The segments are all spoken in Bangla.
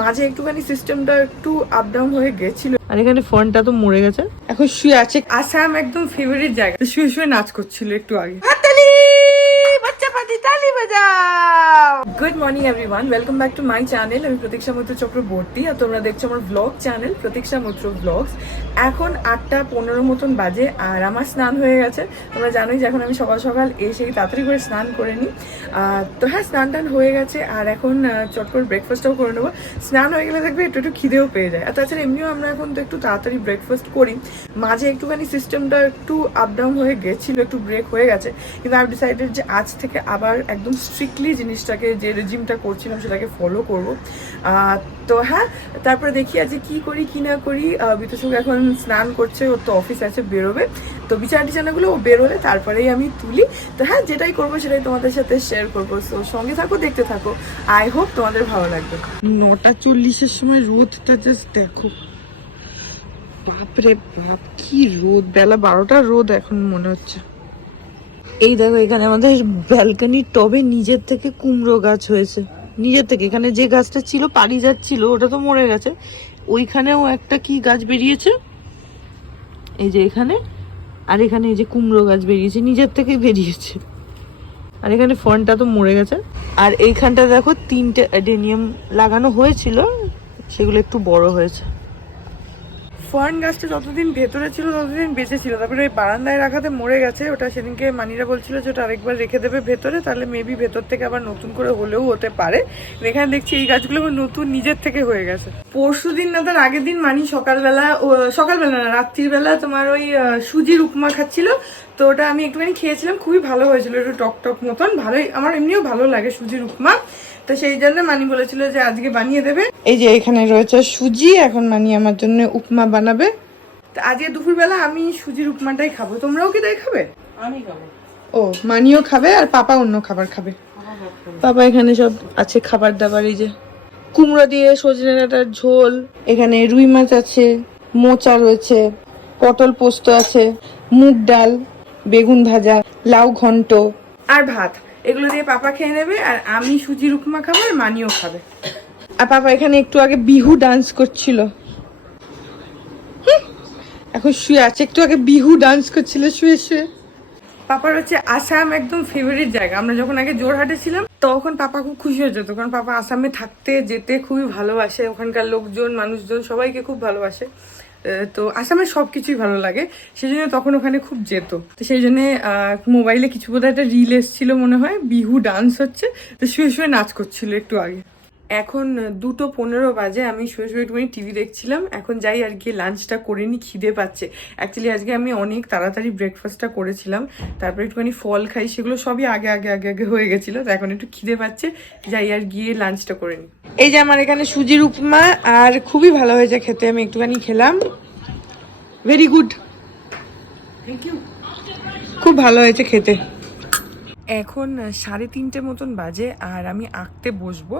মাঝে একটুখানি সিস্টেমটা একটু আপ ডাউন হয়ে গেছিল, আর এখানে ফোনটা তো মরে গেছে, এখন শুয়ে আছে। আসাম একদম ফেভারিট জায়গা, শুয়ে শুয়ে নাচ করছিল একটু আগে। Good morning everyone, welcome back to my channel. আমি প্রতীক্ষা মৈত্র চক্রবর্তী আর তোমরা দেখছো আমার ব্লগ চ্যানেল প্রতীক্ষা মৈত্র ব্লগস। এখন 8:15 মতন বাজে আর আমার স্নান হয়ে গেছে। তোমরা জানোই যে এখন আমি সকাল সকাল এসে তাড়াতাড়ি করে স্নান করে নিই। তো হ্যাঁ, স্নান টান হয়ে গেছে আর এখন চট করে ব্রেকফাস্টটাও করে নেবো। স্নান হয়ে গেলে দেখবে একটু একটু খিদেও পেয়ে যায়। আর তাছাড়া এমনিও আমরা এখন তো একটু তাড়াতাড়ি ব্রেকফাস্ট করি। মাঝে একটুখানি সিস্টেমটা একটু আপ ডাউন হয়ে গেছিলো, একটু ব্রেক হয়ে গেছে, কিন্তু আমি ডিসাইডেড যে আজ থেকে আবার একদম স্ট্রিক্টলি জিনিসটাকে, যে রেজিমটা করছিলাম সেটাকে ফলো করব। তো হ্যাঁ, তারপরে দেখি আজকে কি করি কি না করি। বিতোষক এখন স্নান করছে, ওর তো অফিস আছে, বেরোবে। তো বিছানা টিছানাগুলো ও বেরোলে তারপরেই আমি তুলি। তো হ্যাঁ, যেটাই করবো সেটাই তোমাদের সাথে শেয়ার করবো। সো সঙ্গে থাকো, দেখতে থাকো। আই হোপ তোমাদের ভালো লাগবে। 9:40-এর সময় রোদটা জাস্ট দেখো, বাপরে বাপ কি রোদ! বেলা 12টার রোদ এখন মনে হচ্ছে। এই দেখো, এখানে আমাদের ব্যালকনির টবে নিজের থেকে কুমড়ো গাছ হয়েছে। নিজের থেকে, এখানে যে গাছটা ছিল পারিজাত ছিল, ওটা তো মরে গেছে। ওইখানেও একটা কি গাছ বেরিয়েছে, এই যে এখানে, আর এখানে এই যে কুমড়ো গাছ বেরিয়েছে, নিজের থেকে বেরিয়েছে। আর এখানে ফোনটা তো মরে গেছে। আর এইখানটা দেখো 3টে অ্যাডেনিয়াম লাগানো হয়েছিল, সেগুলো একটু বড় হয়েছে। ফার্ন গাছটা যতদিন ভেতরে ছিল ততদিন বেঁচে ছিল, তারপরে ওই বারান্দায় রাখাতে মরে গেছে। ওটা সেদিনকে মানিরা বলছিল যে ওটা আরেকবার রেখে দেবে ভেতরে, তাহলে মেবি ভেতর থেকে আবার নতুন করে হলেও হতে পারে। এখানে দেখছি এই গাছগুলো নতুন নিজের থেকে হয়ে গেছে। পরশু দিন না তার আগের দিন মানি সকালবেলা না, রাত্রিবেলা তোমার ওই সুজির উপমা খাচ্ছিল। তো ওটা আমি একটুখানি খেয়েছিলাম, খুবই ভালো হয়েছিল, একটু টক টক মতন, ভালোই। আমার এমনিও ভালো লাগে সুজির উপমা। তো সেই জন্য মানি বলেছিল যে আজকে বানিয়ে দেবে। এই যে এখানে রয়েছে সুজি, এখন মানি আমার জন্য উপমা বানাবে। তো আজকে দুপুরবেলা আমি সুজির উপমাটাই খাবো। তোমরাও কি তাই খাবে? আমি খাবো। ও, মানিও খাবে আর পাপা অন্য খাবার খাবে। পাপা এখানে সব আছে খাবার দাবার, এই যে কুমড়ো দিয়ে সজনে ডাঁটার ঝোল, এখানে রুই মাছ আছে, মোচা রয়েছে, পটল পোস্ত আছে, মুগ ডাল, বেগুন ভাজা, লাউ ঘন্ট আর ভাত। এগুলো দিয়ে পাপা খেয়ে নেবে আর আমি সুজির উপমা খাবো আর মানিও খাবে। আর পাপা এখানে একটু আগে বিহু ডান্স করছিল, এখন শুয়ে আছে। একটু আগে বিহু ডান্স করছিল শুয়ে শুয়ে। পাপার হচ্ছে আসাম একদম ফেভারিট জায়গা। আমরা যখন আগে জোরহাটে ছিলাম তখন পাপা খুব খুশি হয়ে যেত, কারণ পাপা আসামে থাকতে যেতে খুবই ভালোবাসে, ওখানকার লোকজন মানুষজন সবাইকে খুব ভালোবাসে। তো আসামের সবকিছুই ভালো লাগে, সেই জন্য তখন ওখানে খুব যেত। তো সেই জন্য মোবাইলে কিছু বোধহয় একটা রিল এসেছিল মনে হয়, বিহু ডান্স হচ্ছে, তো শুয়ে শুয়ে নাচ করছিল একটু আগে। এখন 2:15 বাজে, আমি শুয়ে শুয়ে একটুখানি টিভি দেখছিলাম। এখন যাই আর গিয়ে লাঞ্চটা করে নিই, খিদে পাচ্ছে। অ্যাকচুয়ালি আজকে আমি অনেক তাড়াতাড়ি ব্রেকফাস্টটা করেছিলাম, তারপরে একটুখানি ফল খাই, সেগুলো সবই আগে আগে আগে আগে হয়ে গেছিলো। তো এখন একটু খিদে পাচ্ছে, যাই আর গিয়ে লাঞ্চটা করে নিই। এই যে আমার এখানে সুজির উপমা, আর খুবই ভালো হয়েছে খেতে, আমি একটুখানি খেলাম। ভেরি গুড, থ্যাংক ইউ, খুব ভালো হয়েছে খেতে। এখন 3:30 মতন বাজে আর আমি আঁকতে বসবো,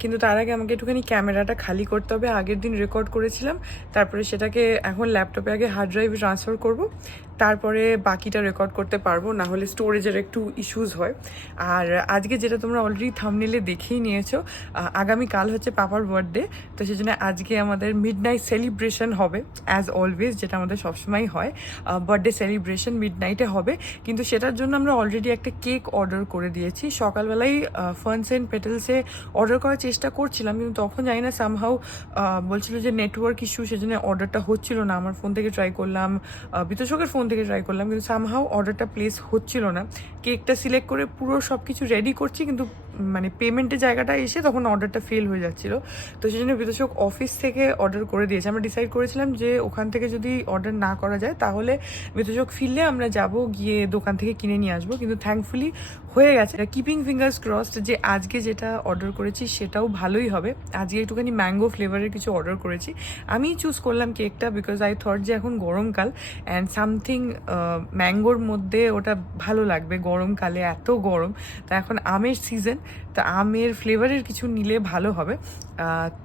কিন্তু তার আগে আমাকে একটুখানি ক্যামেরাটা খালি করতে হবে। আগের দিন রেকর্ড করেছিলাম, তারপরে সেটাকে এখন ল্যাপটপে আগে হার্ড ড্রাইভে ট্রান্সফার করব, তারপরে বাকিটা রেকর্ড করতে পারবো, না হলে স্টোরেজের একটু ইস্যুস হয়। আর আজকে যেটা তোমরা অলরেডি থাম্বনেইলে দেখেই নিয়েছো, আগামীকাল হচ্ছে পাপার বার্থডে। তো সেই জন্য আজকে আমাদের মিডনাইট সেলিব্রেশন হবে, অ্যাজ অলওয়েজ যেটা আমাদের সবসময় হয়, বার্থডে সেলিব্রেশন মিডনাইটে হবে। কিন্তু সেটার জন্য আমরা অলরেডি একটা কেক অর্ডার করে দিয়েছি। সকালবেলায় ফানস অ্যান্ড পেটেলসে অর্ডার করার চেষ্টা করছিলাম, কিন্তু তখন জানি না, সামহাউ বলছিল যে নেটওয়ার্ক ইস্যু, সেজন্য অর্ডারটা হচ্ছিল না। আমার ফোন থেকে ট্রাই করলাম, বিতোষকের ফোন থেকে ট্রাই করলাম, কিন্তু সামহাউ অর্ডারটা প্লেস হচ্ছিল না। কেকটা সিলেক্ট করে পুরো সব কিছু রেডি করছি, কিন্তু মানে পেমেন্টের জায়গাটা এসে তখন অর্ডারটা ফেল হয়ে যাচ্ছিলো। তো সেই জন্য বিতোষক অফিস থেকে অর্ডার করে দিয়েছে। আমরা ডিসাইড করেছিলাম যে ওখান থেকে যদি অর্ডার না করা যায় তাহলে বিতোষক ফিরলে আমরা যাব, গিয়ে দোকান থেকে কিনে নিয়ে আসবো। কিন্তু থ্যাঙ্কফুলি হয়ে গেছে। কিপিং ফিঙ্গার্স ক্রসড যে আজকে যেটা অর্ডার করেছি সেটাও ভালোই হবে। আজকে একটুখানি ম্যাঙ্গো ফ্লেভারের কিছু অর্ডার করেছি। আমি চুজ করলাম কেকটা বিকজ আই থট যে এখন গরমকাল অ্যান্ড সামথিং ম্যাঙ্গোর মধ্যে ওটা ভালো লাগবে গরমকালে, এত গরম। তো এখন আমের সিজন, তো আমের ফ্লেভারের কিছু নিলে ভালো হবে।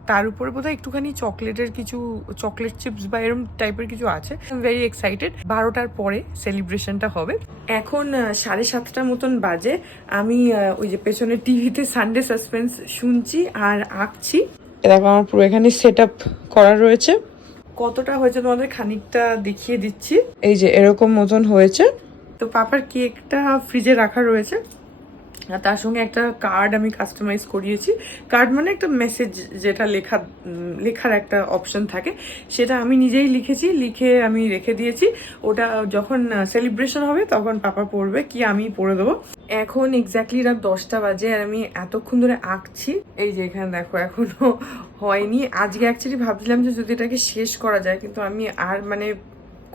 তার উপরে বোধহয় একটুখানি চকলেটের কিছু, চকলেট চিপস বা এরম টাইপের কিছু আছে। Very excited. 12টার পরে সেলিব্রেশনটা হবে। এখন 7:30 মতন বাজে। আমি ওই যে পেছনে টিভিতে সানডে সাসপেন্স শুনছি আর আঁকছি। দেখো আমার পুরো এখানে সেট আপ করা রয়েছে। কতটা হয়েছে তোমাদের খানিকটা দেখিয়ে দিচ্ছি। এই যে এরকম মতন হয়েছে। তো পাপার কেকটা ফ্রিজে রাখা রয়েছে, আর তার সঙ্গে একটা কার্ড আমি কাস্টমাইজ করিয়েছি। কার্ড মানে একটা মেসেজ, যেটা লেখার একটা অপশন থাকে, সেটা আমি নিজেই লিখেছি, লিখে আমি রেখে দিয়েছি। ওটা যখন সেলিব্রেশন হবে তখন পাপা পড়বে, কি আমি পড়ে দেবো। এখন এক্স্যাক্টলি রাত 10টা বাজে, আর আমি এতক্ষণ ধরে আঁকছি। এই যে এখানে দেখো এখনো হয়নি। আজকে অ্যাকচুয়ালি ভাবছিলাম যে যদি এটাকে শেষ করা যায়, কিন্তু আমি আর মানে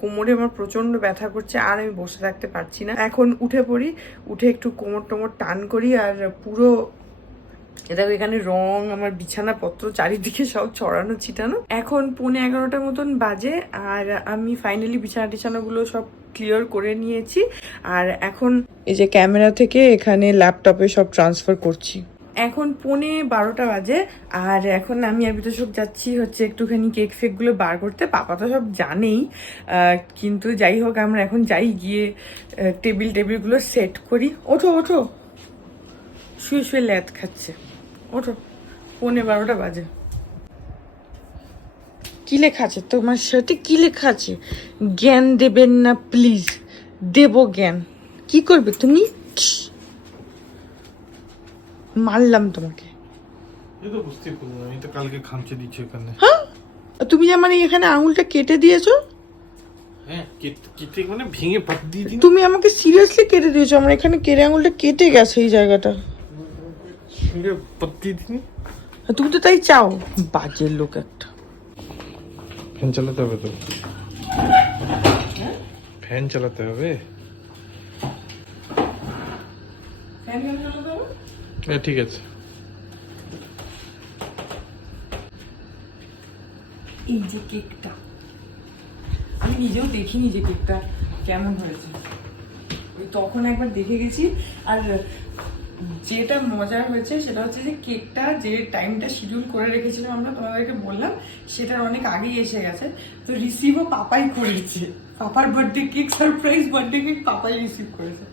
কোমরে আমার প্রচন্ড ব্যথা করছে, আর আমি বসে থাকতে পারছি না। এখন উঠে পড়ি, উঠে একটু কোমর টোমর টান করি, আর পুরো দেখো এখানে রং, আমার বিছানাপত্র চারিদিকে সব ছড়ানো ছিটানো। এখন 11:15 মতন বাজে, আর আমি ফাইনালি বিছানা টিছানাগুলো সব ক্লিয়ার করে নিয়েছি। আর এখন এই যে ক্যামেরা থেকে এখানে ল্যাপটপে সব ট্রান্সফার করছি। এখন 12:15 বাজে, আর এখন আমি আর বিতোষক যাচ্ছি হচ্ছে একটুখানি কেক ফেকগুলো বার করতে। পাপা তো সব জানেই, কিন্তু যাই হোক আমরা এখন যাই, গিয়ে টেবিলগুলো সেট করি। ওঠো ওঠো, শুয়ে শুয়ে ল্যাদ খাচ্ছে, ওঠো। 12:15 বাজে। কি লেখা আছে তোমার শার্টে? কি লেখা আছে? জ্ঞান দেবেন না প্লিজ। দেব জ্ঞান। কি করবে তুমি? মারলাম তোমাকে। আমি তো কালকে খামচে দিচ্ছি এখানে। হ্যাঁ, তুমি যে মানে এখানে আঙুলটা কেটে দিয়েছো। হ্যাঁ, কেটে মানে ভেঙে পাত দিয়ে দিন। তুমি আমাকে সিরিয়াসলি কেটে দিয়েছো। আমার এখানে কেটে আঙুলটা কেটে গেছে এই জায়গাটা। ভেঙে পাত দিয়ে দিন। তুমি তো তাই চাও, বাজে লোক একটা। ফ্যান চালাতে হবে তো। ফ্যান চালাতে হবে। হ্যাঁ ঠিক আছে। এই যে কেকটা, আমি নিজেও দেখিনি যে কেকটা কেমন হয়েছে। ওই তখন একবার দেখে গেছি। আর যেটা মজার হয়েছে সেটা হচ্ছে যে কেকটা যে টাইমটা শিডিউল করে রেখেছিলাম আমরা, তোমাদেরকে বললাম, সেটার অনেক আগেই এসে গেছে। তো রিসিভও পাপাই করেছে। পাপার birthday cake, surprise birthday cake Papai receive করেছে।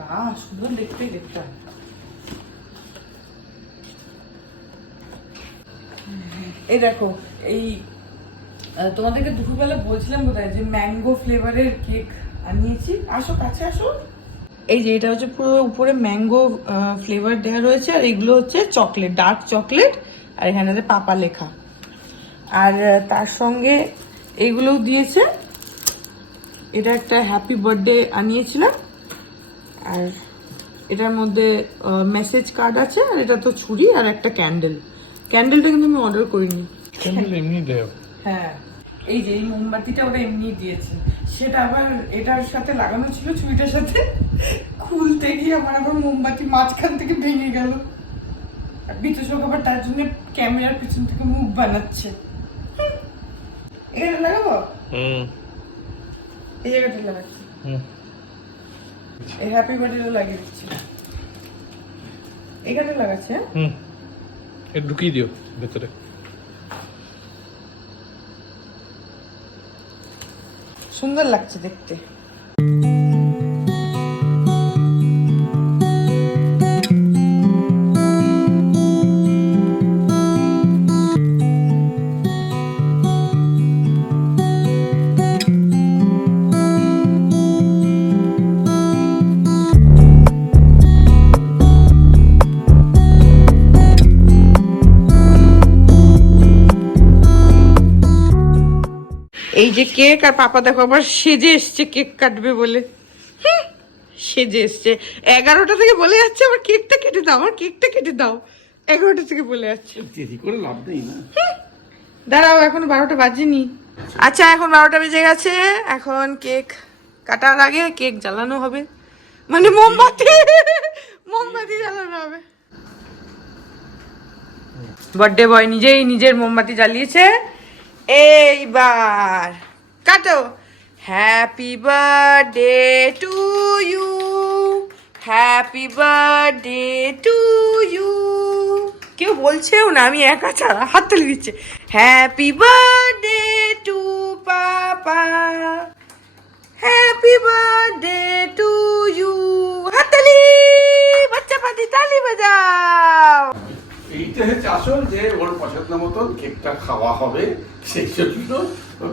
বাহ, সুন্দর দেখতে কেকটা। এই দেখো, এই তোমাদেরকে দুপুরবেলা বলছিলাম বোধহয় যে ম্যাঙ্গো ফ্লেভারের কেক আনিয়েছি। আসো কাছে আসো। এই যে এটা হচ্ছে পুরো উপরে ম্যাঙ্গো ফ্লেভার দেওয়া রয়েছে, আর এগুলো হচ্ছে চকলেট, ডার্ক চকলেট, আর এখানে পাপা লেখা। আর তার সঙ্গে এইগুলোও দিয়েছে। এটা একটা হ্যাপি বার্থডে আনিয়েছিলাম, আর এটার মধ্যে মেসেজ কার্ড আছে, আর এটা তো ছুরি, আর একটা ক্যান্ডেল। ক্যান্ডেলটা কিন্তু আমি অর্ডার করিনি। ক্যান্ডেল এমনি দেও। হ্যাঁ, এই যে এই মোমবাতিটা ওরা এমনি দিয়েছে, সেটা আবার এটার সাথে লাগানো ছিল, ছুরিটার সাথে। খুলতে গিয়ে আমার আবার মোমবাতি মাঝখান থেকে ভেঙে গেল। আর বিতোষক আবার তার জন্য ক্যামেরার পিছন থেকে মুখ বানাচ্ছে। এখানে লাগাবো, এই জায়গাটা লাগাচ্ছি, এই হ্যাপি বার্থডে লাগিয়ে দিচ্ছি, এখানে লাগাচ্ছে। ঢুকিয়ে দিও ভেতরে। সুন্দর লাগছে দেখতে। এই যে কেক, আর পাপা দেখো আবার সেজে এসছে কেক কাটবে বলে। সেজে এসছে 11টা থেকে বলে যাচ্ছে আমার কেকটা কেটে দাও, আমার কেকটা কেটে দাও। 11টা থেকে বলে যাচ্ছে। দেরি করে লাভ নেই না। দাঁড়াও, এখন 12টা বাজেনি। আচ্ছা, এখন 12টা বেজে গেছে। এখন কেক কাটার আগে কেক জ্বালানো হবে, মানে মোমবাতি জ্বালানো হবে। বার্থডে বয় নিজেই নিজের মোমবাতি জ্বালিয়েছে। এইবার কাটো। Happy birthday to you, happy birthday to you. কেউ বলছেও না, আমি একা ছাড়া হাত তালি দিচ্ছে। Happy birthday to papa, happy birthday to you. হাততালি, বাচ্চা পাতি তালি বাজাও। এই এইটা হচ্ছে আসল যে ওর পছন্দ মতন কেকটা খাওয়া হবে, সেই জন্য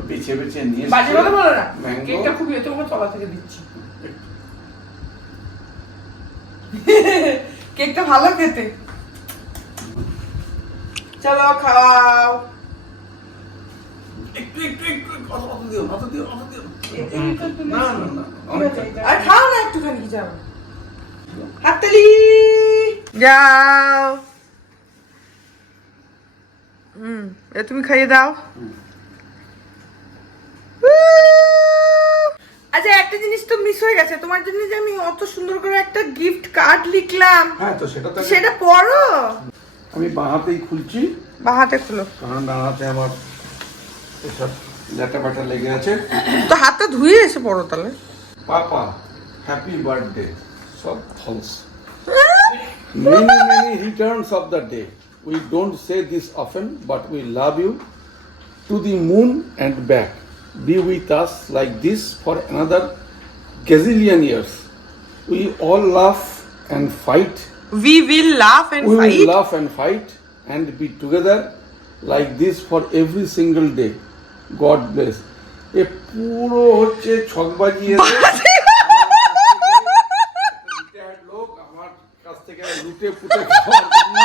বেছে বেছে নিয়ে বাজে কথা বলো না, ম্যাঙ্গো কেকটা খুবই তোমাকে তলা থেকে দিচ্ছি। কেকটা ভালো খেতে, চলো খাওয়াও। একটু একটু একটু অত দিও অত দিও অত দিও না না না আর খাও না একটুখানি, যাও হাততালি যাও। তুমি খাইয়ে দাও। আচ্ছা একটা জিনিস তো মিস হয়ে গেছে তোমার জন্য, যে আমি অত সুন্দর করে একটা গিফট কার্ড লিখলাম। হ্যাঁ তো সেটা পড়ো। আমি বাঁ হাতেই খুলছি, বাঁ হাতে খুলো। কারণ ডান হাতে আমার এসব ল্যাটা ব্যাটা লেগে আছে। তো হাতটা ধুয়ে এসে পড়ো তাহলে। পাপা হ্যাপি বার্থডে, সব false. Many many returns of the day. We don't say this often, but we love you to the moon and back. Be with us like this for another gazillion years. We all laugh and fight. We will laugh and We fight. will laugh and fight and be together like this for every single day. God bless. এ পুরো হচ্ছে ছকবাজি লোক আমার কাছ থেকে লুটে পুটে খাওয়ার জন্য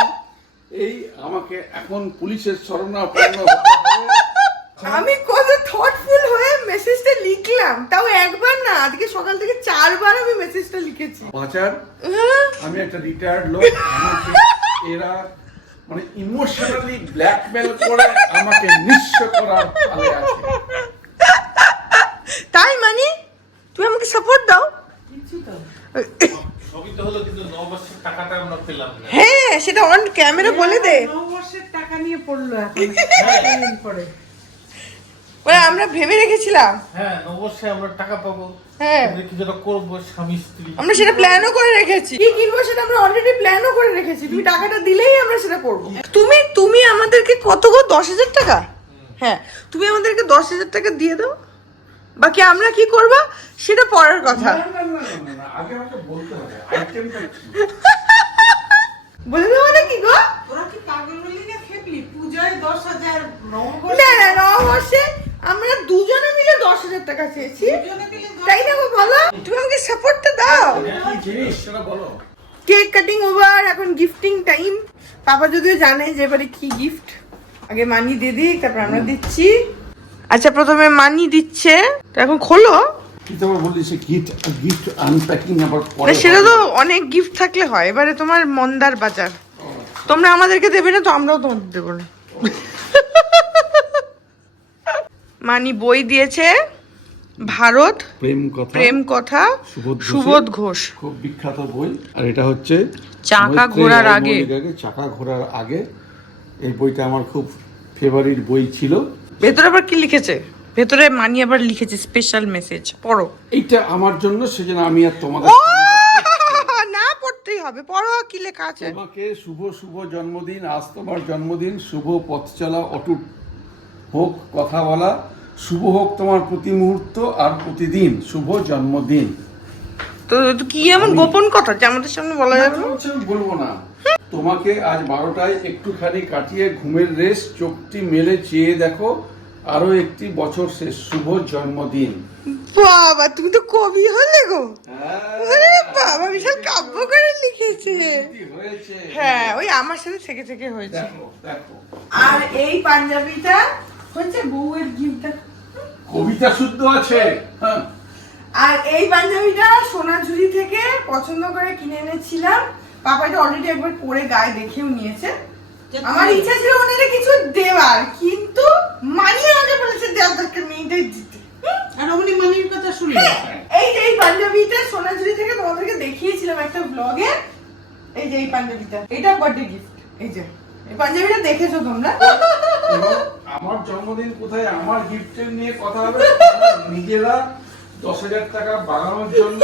এই আমাকে এখন পুলিশের শরণাপন্ন হতে হবে। আমি কত থটফুল হয়ে মেসেজটা লিখলাম, তাও একবার না, আজকে সকাল থেকে 4 বার আমি মেসেজটা লিখেছি। বাঁচার আমি একটা রিটায়ার্ড লোক, আমাকে এরা মানে ইমোশনালি ব্ল্যাকমেল করে আমাকে নিঃস্ব করার ফলে আছে। তাই মানে তুমি আমাকে সাপোর্ট দাও। সবই তো হলো, কিন্তু নববর্ষের টাকাটা আমরা পেলাম না। হ্যাঁ সেটা অন ক্যামেরা বলে দে। নববর্ষের টাকা নিয়ে পড়লো এখন দিন পরে। ওরা আমরা ভেবে রেখেছিলাম, হ্যাঁ নববর্ষে আমরা টাকা পাবো, হ্যাঁ আমরা কিছু একটা করবো স্বামী স্ত্রী। আমরা সেটা প্ল্যানও করে রেখেছি, কি কিনবো সেটা আমরা অলরেডি প্ল্যানও করে রেখেছি। তুমি টাকাটা দিলেই আমরা সেটা করবো। তুমি আমাদেরকে কত গো 10,000 টাকা? হ্যাঁ তুমি আমাদেরকে 10,000 টাকা দিয়ে দাও, বাকি আমরা কি করব সেটা পরের কথা। আগে আমাকে বলতে হবে আইটেমটা কি। বলে দেবো না কি গো? তোরা কি পাগল হলি না খেপলি? পূজায় 10,000, না না নববর্ষে আমরা দুজনে মিলে 10,000 টাকা চেয়েছি, তাই না গো বলো? তুমি আমাকে সাপোর্টটা দাও। কি জিনিস সেটা বলো। কেক কাটিং ওভার, এখন গিফটিং টাইম। পাপা যদিও জানে যে এবারে কি গিফট, আগে মানি দিয়ে দিই তারপর আমরা দিচ্ছি। আচ্ছা প্রথমে মানি দিচ্ছে, তো এখন খোলো। কি তোমার বললি সে গিফট আনপ্যাকিং আবার না, পরে সেটা তো অনেক গিফট থাকলে হয়, এবারে তোমার মন্দার বাজার। তোমরা আমাদেরকে দেবে না তো আমরাও তোমাদের দেবো না। মানি বই দিয়েছে, ভারত প্রেম কথা, সুবোধ ঘোষ, খুব বিখ্যাত বই। আর এটা হচ্ছে চাকা ঘোরার আগে। চাকা ঘোরার আগে। এই বইটা আমার খুব ফেভারিট বই ছিল। ভেতরে আবার কি লিখেছে? ভেতরে মানি আবার লিখেছে স্পেশাল মেসেজ, পড়ো। এইটা আমার জন্য, সেজন্য আমি আর তোমাদের না পড়তেই হবে, পড়ো কি লেখা আছে। তোমাকে শুভ শুভ জন্মদিন, আজ তোমার জন্মদিন, শুভ পথ চলা, অটুট হোক কথা বলা, শুভ হোক তোমার প্রতি মুহূর্ত আর প্রতিদিন, শুভ জন্মদিন। তো কি এমন গোপন কথা যে আমাদের সামনে বলা যাবে না? আমি বলবো না। তোমাকে আজ 12টায় একটুখানি কাটিয়ে ঘুমের রেশ, চোখটি মেলে চেয়ে দেখো, আরো একটি বছর শেষ, শুভ জন্মদিন। বাবা তুমি তো কবি হলে গো। হ্যাঁ, আরে বাবা বিশাল কাব্য করে লিখেছে। কি হয়েছে? হ্যাঁ ওই আমার সাথে থেকে থেকে হয়েছে। দেখো দেখো, আর এই পাঞ্জাবিটা হচ্ছে বউয়ের গিফট। কবিতা শুদ্ধ আছে। হ্যাঁ, আর এই পাঞ্জাবিটা সোনাঝুরি থেকে পছন্দ করে কিনে এনেছিলাম। পাপা এটা অলরেডি একবার পরে গায়ে দেখেও নিয়েছে। আমার ইচ্ছা ছিল ওনারে কিছু দেওয়ার, কিন্তু মানি আমাকে বলেছে দেওয়ার দরকার নেই, এটাই দিতে। আর অমনি মানির কথা শুনলে। এই যে এই পাঞ্জাবিটা সোনাঝুরি থেকে তোমাদেরকে দেখিয়েছিলাম একটা ব্লগে। এই যে এই পাঞ্জাবিটা, এটা বার্থডে গিফট। এই যে এই পাঞ্জাবিটা দেখেছো তোমরা। এবং আমার জন্মদিন কোথায়, আমার গিফটের নিয়ে কথা হবে। নিজেরা 10,000 টাকা বাগানোর জন্য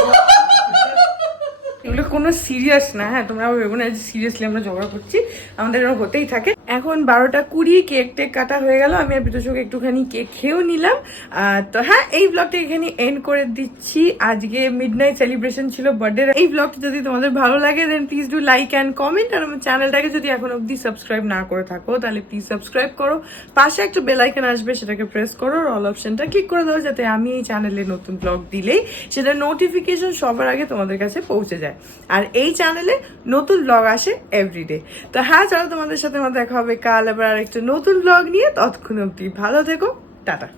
এগুলো কোনো সিরিয়াস না, হ্যাঁ তোমরা ভেবো না যে সিরিয়াসলি আমরা ঝগড়া করছি, আমাদের এরকম হতেই থাকে। এখন 12:20 কেক টেক কাটা হয়ে গেল, আমি আর বিতোষকে একটুখানি কেক খেয়েও নিলাম। তো হ্যাঁ এই ব্লগটা এখানে এন্ড করে দিচ্ছি। আজকে মিডনাইট সেলিব্রেশন ছিল বার্থডে। এই ব্লগটা যদি তোমাদের ভালো লাগে then please do like and comment, আর আমার চ্যানেলটাকে যদি এখন অবধি সাবস্ক্রাইব না করে থাকো তাহলে প্লিজ সাবস্ক্রাইব করো, পাশে একটা বেল আইকন আসবে সেটাকে প্রেস করো, আর অল অপশনটা ক্লিক করে দাও যাতে আমি এই চ্যানেলে নতুন ব্লগ দিলেই সেটা নোটিফিকেশন সবার আগে তোমাদের কাছে পৌঁছে যায়। আর এই চ্যানেলে নতুন ব্লগ আসে এভরিডে। তো হ্যাঁ চলো তোমাদের সাথে আমার দেখা হবে কাল আবার আরেকটা নতুন ব্লগ নিয়ে। ততক্ষণ অবধি ভালো থেকো, টাটা।